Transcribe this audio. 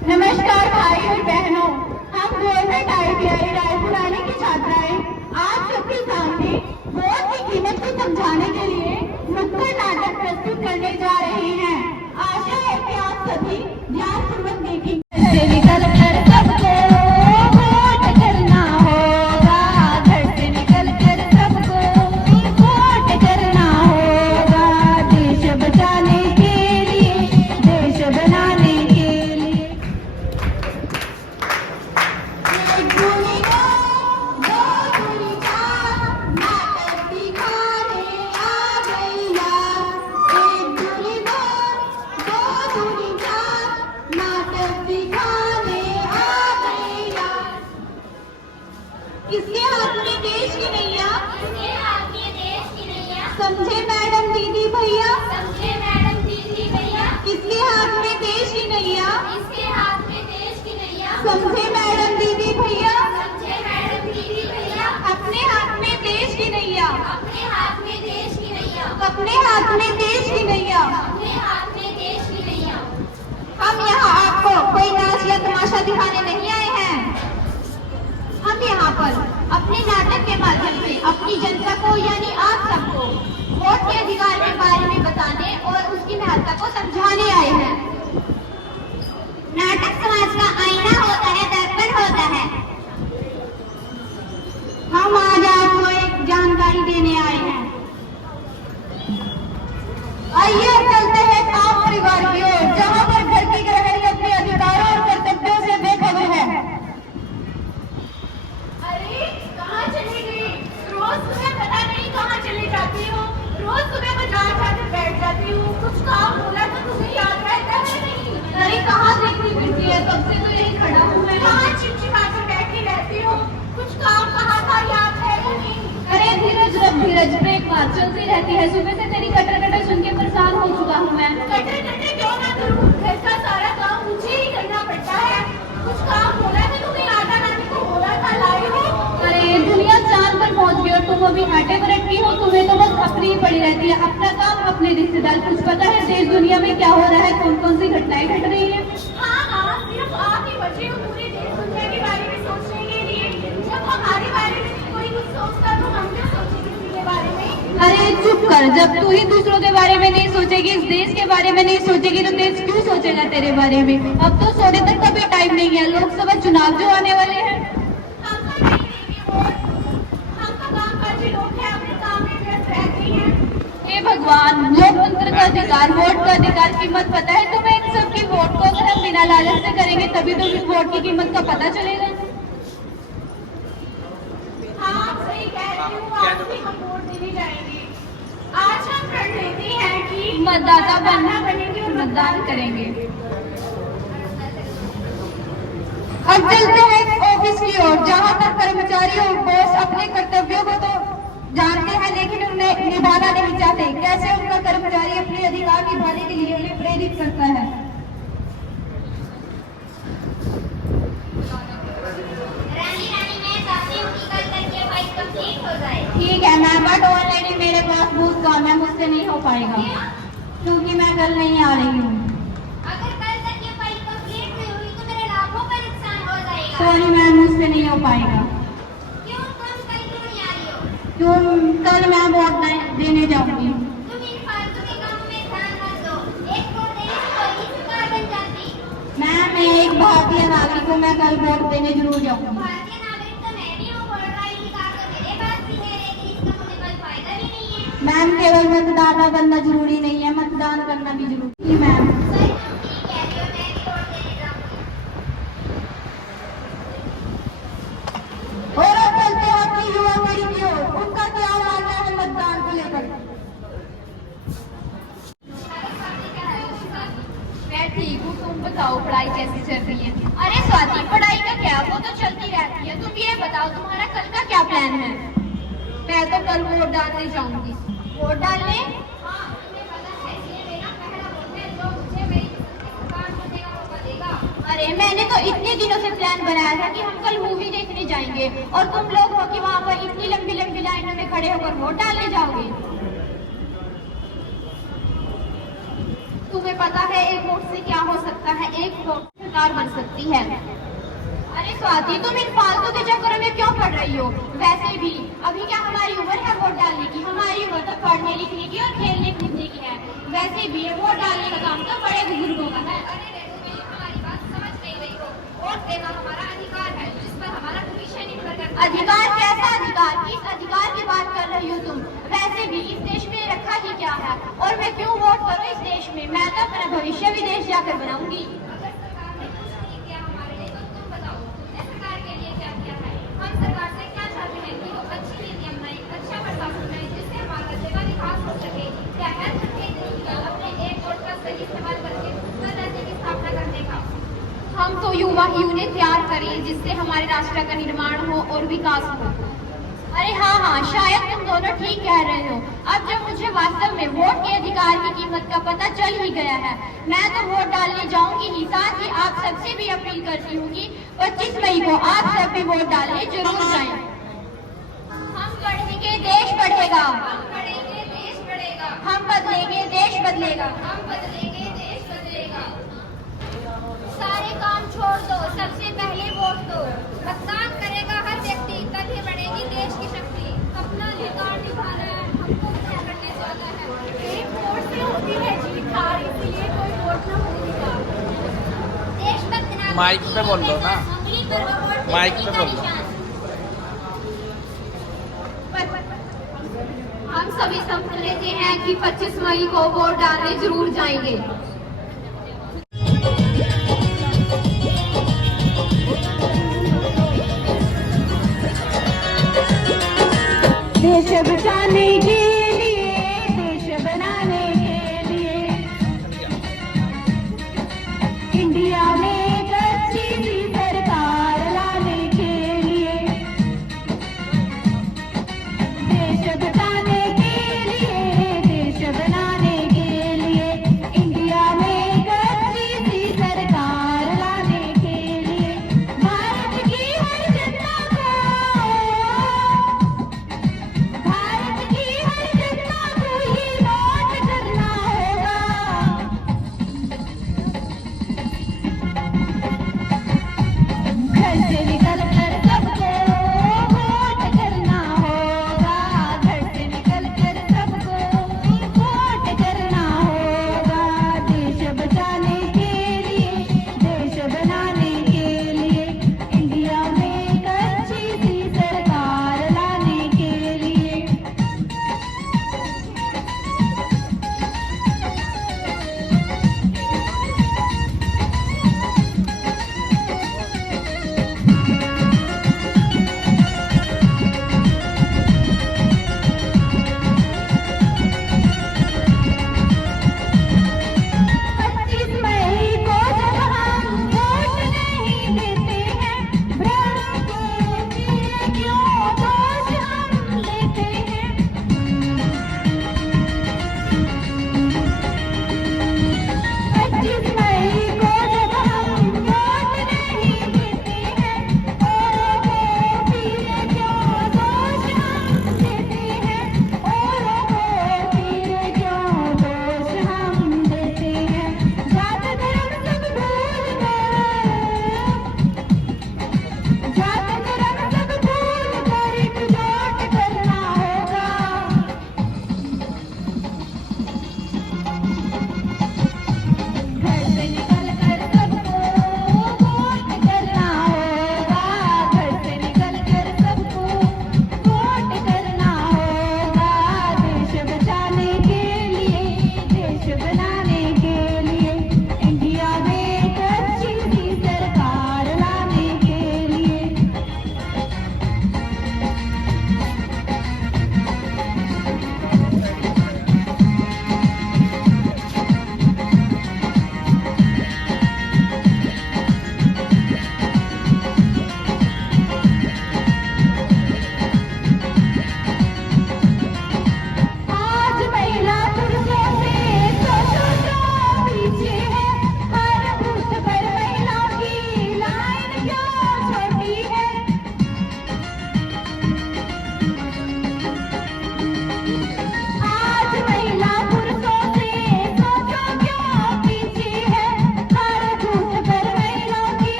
नमस्कार भाई और बहनों, हम गवर्नमेंट ITI रायपुरानी की छात्राएं आज सबके सामने वोट की कीमत को समझाने के लिए नुक्कड़ नाटक प्रस्तुत करने जा रहे हैं। आशा है कि आप सभी ध्यानपूर्वक देखेंगे। निकल कर सबको वोट करना होगा, घर से निकल कर सबको वोट करना होगा, देश बचाने के लिए, देश बनाने के लिए। एक दूनी दो, दो दूनी चार, नाटक दिखाने आ गईया। एक दूनी दो, दो दूनी चार, नाटक दिखाने आ गईया। किसके हाथ में देश की नैया? किसके हाथ में देश की नैया? समझे मैडम दीदी भैया? समझे मैडम दीदी भैया? किसके हाथ में देश की नैया? किसके हाथ में देश की नैया? समझे मैडम दीदी भैया? समझे मैडम दीदी भैया? अपने हाथ में देश की नैया, अपने हाथ में देश की नैया, अपने हाथ में देश की नैया। अपने हाथ में देश की नैया। हम यहाँ आपको कोई नाच या तमाशा दिखाने नहीं आए हैं। हम यहाँ पर अपने नाटक के माध्यम से अपनी जनता को यानी आप सबको वोट के अधिकार के बारे में बताने और उसकी महत्ता को समझाने आए हैं। नाटक समाज का आईना होता है, दर्पण होता है। हम आज आपको एक जानकारी देने आए हैं। आइए चलते हैं काम परिवार की ओर, जहाँ पर घर की गृहिणी अपने अधिकारों और कर्तव्यों से बेखबर है। अरे कहाँ चली गई? रोज सुबह पता नहीं कहाँ चली जाती हो। रोज सुबह बाजार जाकर बैठ जाती हूँ। कुछ काम बोला तो तुम्हें याद रहता है नहीं? अरे कहाँ देखती फिरती है, तब से तो यही खड़ा हूँ मैं। कहाँ चिपचिपाकर बैठी रहती हो? कुछ काम कहाँ था याद है या नहीं? अरे धीरज रख धीरज, ब्रेक मार, चलती रहती है। सुबह से तेरी कटर कटर सुन के परेशान हो चुका हूँ मैं। कटे कटे क्यों ना करूँ? घर का सारा काम मुझे ही करना पड़ता है। कुछ काम बोला था तुम्हें आटा लाने को बोला था, लाई हो? अरे दुनिया चांद पर पहुँच गई और तुम अभी आटे पर अटकी हो। तुम्हें तो बस अपनी ही पड़ी रहती है, अपना काम अपने रिश्तेदार। कुछ पता है देश दुनिया में क्या हो रहा है, कौन कौन सी घटनाएं घट रही है? हाँ हाँ, सिर्फ आप ही बचे हो पूरे देश दुनिया के बारे में सोचने के लिए। जब हमारे बारे में कोई कुछ सोचता तो हम क्या सोचेंगे किसी के बारे में? अरे चुप कर, जब तू ही दूसरों के बारे में नहीं सोचेगी, इस देश के बारे में नहीं सोचेगी, तो देश क्यों सोचेगा तेरे बारे में? अब तो सोने तक का भी टाइम नहीं है, लोकसभा चुनाव जो आने वाले हैं। हम तो नहीं देंगे वोट। हम तो कामकाजी लोग हैं, अपने काम में व्यस्त रहते हैं। हे भगवान, लोकतंत्र का अधिकार, वोट का अधिकार, कीमत पता है तुम्हें इन सब की? वोट को अगर हम बिना लालच से करेंगे तभी तो इस वोट की कीमत का पता चलेगा। हाँ, आप सही कह रही हूँ, आज भी हम वोट देने जाएंगे। आज हम प्रण लेते हैं कि मतदाता बनेंगे और मतदान करेंगे। अब चलते हैं ऑफिस की ओर, जहाँ पर कर्मचारी और बॉस अपने कर्तव्यों को तो जानते हैं लेकिन उन्हें निभाना नहीं चाहते। कैसे उनका कर्मचारी अपने अधिकार निभाने के लिए उन्हें प्रेरित करता है। रानी मैं चाहती हूँ कि कल तक ये फाइल कंप्लीट हो जाए। ठीक है मैम, बट ऑलरेडी मेरे पास बहुत काम है, मुझसे नहीं हो पाएगा क्योंकि मैं कल नहीं आ रही हूँ। अगर कल तक ये फाइल कंप्लीट नहीं हुई तो मेरे लाखों का नुकसान हो जाएगा। सॉरी मैम, मुझसे नहीं हो पाएगा। क्यों तुम कल क्यों नहीं आ रही हो? क्यों? कल मैं वोट देने जाऊंगी। तुम इन फालतू के कामों में ध्यान मत दो। एक वोट देने से कोई सरकार बन जाती। मैम मैं एक भारतीय नागरिक हूँ, मैं कल वोट देने जरूर जाऊंगी। भारतीय नागरिक तो मैं भी हूँ, वोटर आईडी कार्ड तो मेरे पास भी है, लेकिन इसका मुझे कोई फायदा भी नहीं है। मैम केवल मतदाता बनना जरूरी नहीं है, मतदान करना भी जरूरी है मैम। सही तुम ठीक कह रही हो, मैं भी वोट देने जाऊंगी। और अब चलते हैं अपनी युवा पीढ़ी की ओर, उनका क्या मानना है मतदान को लेकर। मैं ठीक हूँ, तुम बताओ पढ़ाई कैसी चल रही है? अरे स्वाति, पढ़ाई का क्या, वो तो चलती रहती है। तुम ये बताओ तुम्हारा कल का क्या प्लान है? मैं तो कल वोट डालने जाऊंगी। वोट डालने? हाँ, तुम्हें पता है ये मेरा पहला वोट है जो मुझे मेरी सरकार बनने का मौका देगा। अरे मैंने तो इतने दिनों से प्लान बनाया था कि हम कल मूवी देखने जाएंगे और तुम लोग हो कि वहाँ पर इतनी लंबी लंबी लाइनों में खड़े होकर वोट डालने जाओगे। तुम्हें पता है एक वोट से क्या हो सकता है? एक वोट शिकार बन सकती है। अरे स्वाति, तुम इन फालतू के चक्करों में क्यों पड़ रही हो? वैसे भी अभी क्या हमारी उम्र है वोट डालने की? हमारी उम्र तो पढ़ने लिखने की और खेलने कूदने की है। वैसे भी ये वोट डालने का काम तो बड़े बुजुर्गों का है। हमारी बात समझ नहीं रही हो। वोट देना हमारा अधिकार है, जिस पर हमारा भविष्य निर्भर करता है। अधिकार? कैसा अधिकार? किस अधिकार की बात कर रही हो तुम? वैसे भी इस देश में रखा ही क्या है, और मैं क्यों वोट करूं इस देश में? मैं तो अपना भविष्य विदेश जाकर बनाऊंगी। अगर सरकार ने कुछ नहीं किया हमारे लिए तो तुम बताओ, तुमने सरकार के लिए क्या किया है? हम सरकार से क्या चाहते हैं कि वो अच्छी नीतियां बनाए, अच्छा प्रशासन बनाए, जिससे हमारा राज्य का विकास हो सके। क्या है अपने एक वोट का सही इस्तेमाल करके उत्तर राज्य की स्थापना करने का? हम तो युवा ही उन्हें तैयार करें जिससे हमारे राष्ट्र का निर्माण हो और विकास हो। अरे हाँ, शायद तुम दोनों ठीक कह रहे हो। अब जब मुझे वास्तव में वोट के अधिकार की कीमत का पता चल ही गया है, मैं तो वोट डालने जाऊंगी ही। साथ ही आप सबसे भी अपील करती हूँ कि 25 मई को आप सब भी वोट डालने जरूर जाएं। हम बढ़ेंगे, देश बढ़ेगा। हम बढ़ेंगे, देश बढ़ेगा। हम बदलेंगे, देश बदलेगा। हम बदलेंगे, देश बदलेगा। सारे काम छोड़ दो, सबसे पहले वोट दो। मतदान करेगा हर व्यक्ति, तभी बढ़ेगी देश की शक्ति। अपना अधिकार निभाना है, हमको क्या करने जाना है। एक वोट से होती है जीत हार, इसलिए कोई वोट न होने का। देशभक्त नागरिक माइक पे बोल लो ना। उंगली पर वो वोट माइक देने पे का बोल लो। निशान। हम सभी संकल्प लेते हैं कि 25 मई को वोट डालने जरूर जाएंगे। देश बचाने की